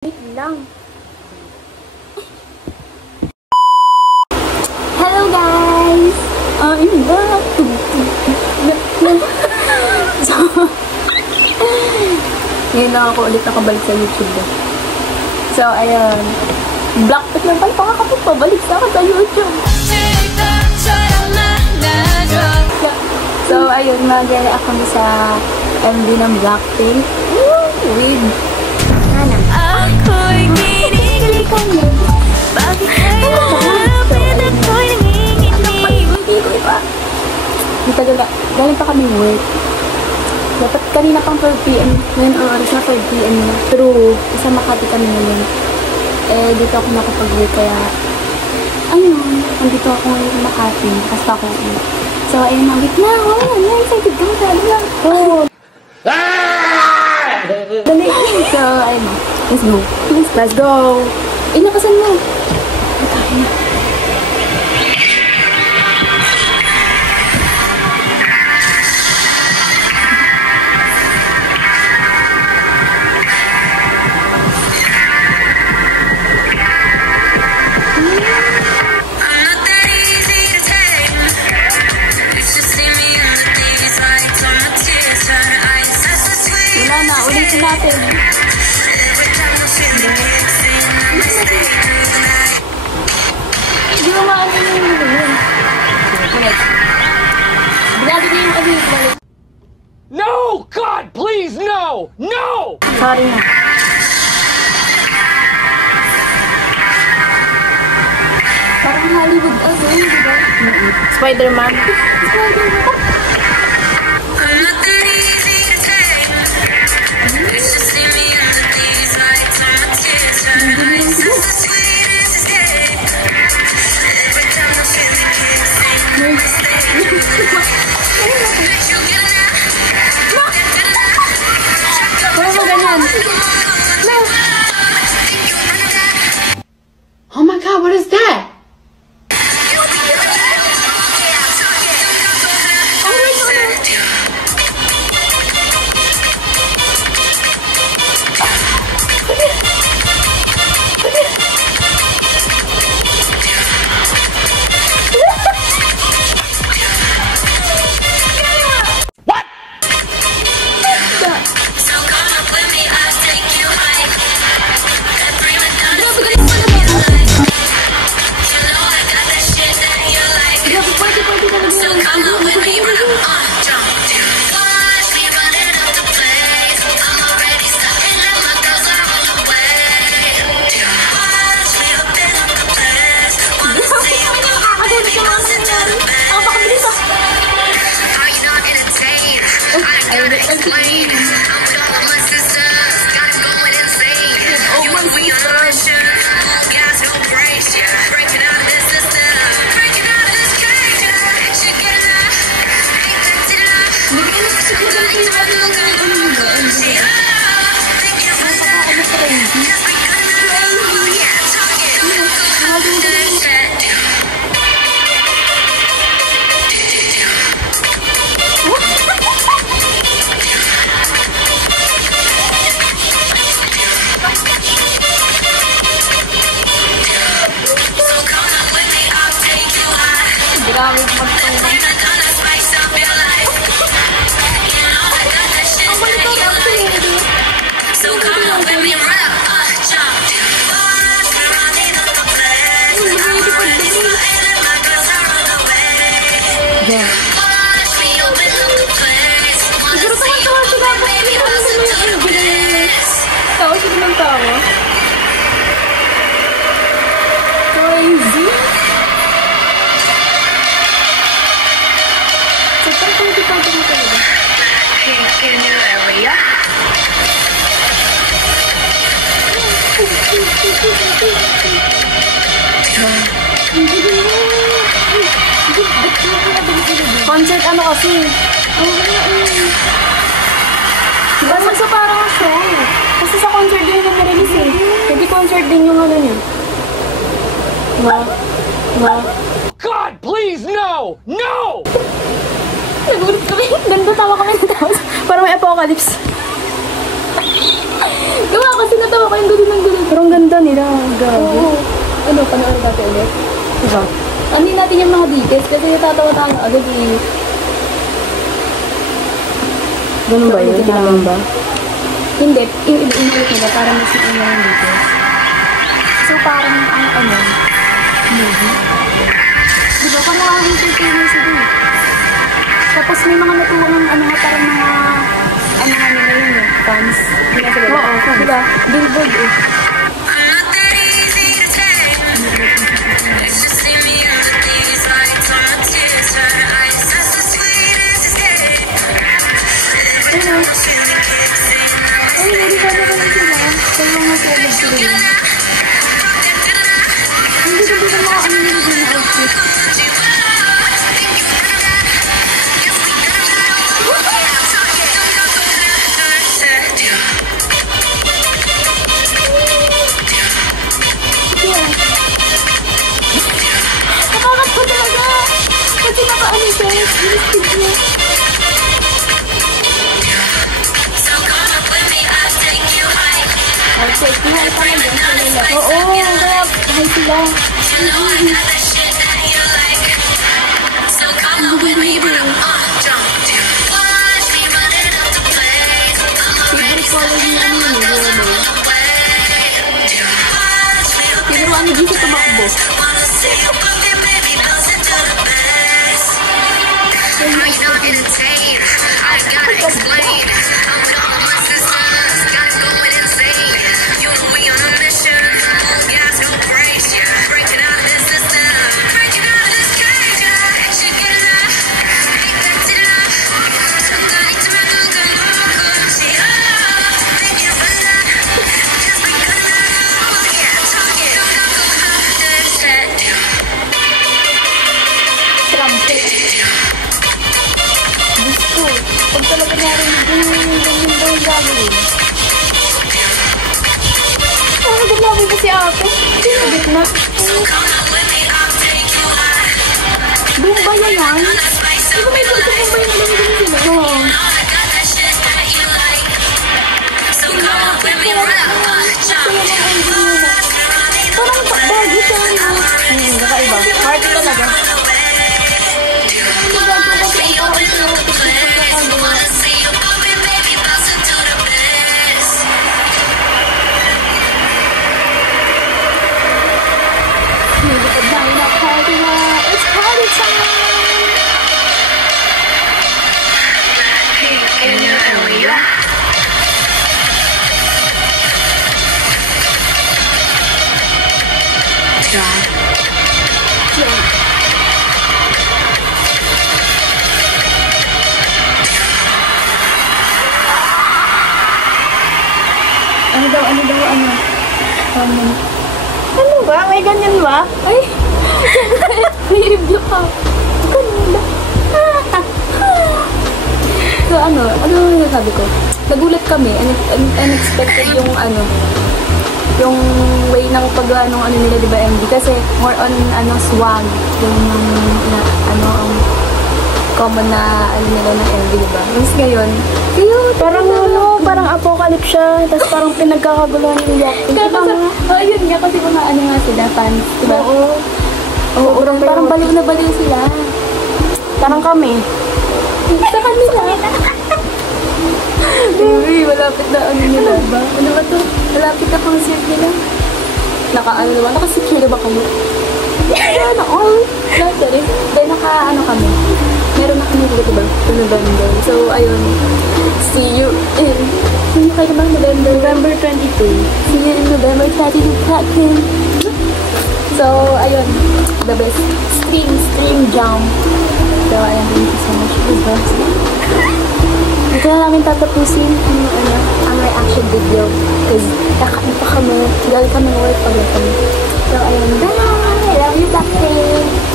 Wait lang. Hello guys! I'm back! So, ngayon lang ako ulit nakabalik sa YouTube. So, ayun. Blackpink lang pala pakakapagpabalik sa akin sa YouTube. So, ayun. Mag-react kami sa MV ng Blackpink. With Hana. Ako'y kinikilig ko mo. Bakit kayo malapit ako'y nanginginig? Galing pa kami work. Dapat kanina pang 12 PM. Ngayon ang oras na 5 PM na. True. Isa Makati kami ngayon. Eh, dito ako nakapag-work kaya ayun, nandito ako ngayon sa Makati. Basta ako. So, ayun, nabit na. Oh, excited ka. Dali lang. Oh. Dali. So, ayun na. Let's go. Please, let's go. Inakasan mo. Ay, na. Ulitin natin. Hindi mo maano yung yun. Bilado niya yung abit. No! God, please, no! No! Sorry na. Parang Hollywood as well, di ba? Spider-Man. Spider-Man. Oh my God, what is that? Concert ano kasi? Diba sa parang show? Kasi sa concert din yung nag-release eh. Hindi concert din yung ano niya. No. God, please, no! No! Nagulit kami. Ganda tawa kami sa tawas. Parang may apocalypse. Gawa kasi natawa ko yung gano'n ng gano'n. Pero ang ganda nila. Grabe. Oo. Ano, panoorin natin ulit? Diba? Anin natin yung mga details kasi natatawa tayo agad eh. Ganun ba yun? Kailangan ba? Hindi, inulit nila para mas mauna yung details. So parang ang ano, movie. Diba, parang mga entertainer sila eh. Tapos may mga natuwang ano nga parang mga ano nga nila yun eh, fans. Oo, fans. Diba, billboard eh. Ay, hindi ka na naman sila. Sa mga seleb sila. Hindi ka din ang mga ano nila din na outfit. Nakakatawa talaga. Kasi naka-ano siya. Inistig niya. Okay, kuha ka na dyan sa nila. Oo, kaya hi sila. Favorite color niya ano yun, yellow. Pero ano din sa tumakbo? Trumpet. Disco. Pag talaga narinig yung ganyan gagawin. Ano gumagawin ko si ate? Sinagit na. Bumba yan yan? Di ba may buto bumba yung alam din sila? Oo. Parang bagay siya. Kakaiba. Hard talaga. It's party time! In your area. Ano? Ano ba? May ganyan ba? Ay! May review pa. Ganda. So ano yung sabi ko? Nagulat kami, unexpected yung ano, yung way ng paggawa ng ano nila, diba, MV? Kasi more on ano, swag, yung ano, ang common na ano nila ng MV, diba? Tapos ngayon, Parang ano, parang apocalypse siya. Tapos parang pinagkakaguluhan yung walking. kaya kasi, yun nga, kasi mga ano nga sila, fans, diba? Oo, Parang baliw na baliw sila. parang kami. Sa kanila. Uy, malapit na ano nila ba? Ano ba to? Malapit na concert nila. Naka-ano naman? Naka-secure ba kayo? Ano? All? Sorry. Dahil naka-ano kami. Meron na kami dito ba? Sa November. So, ayun. See you in... Hindi kayo ba? November 22. See you in November 22. Captain. So, ayun. The best. Stream jump. So, ayun. Thank you so much. Ito na namin tatapusin ang reaction video. Because nakain pa kami. Galing kami work pag kami. So, ayun. Bye! I love you, Captain!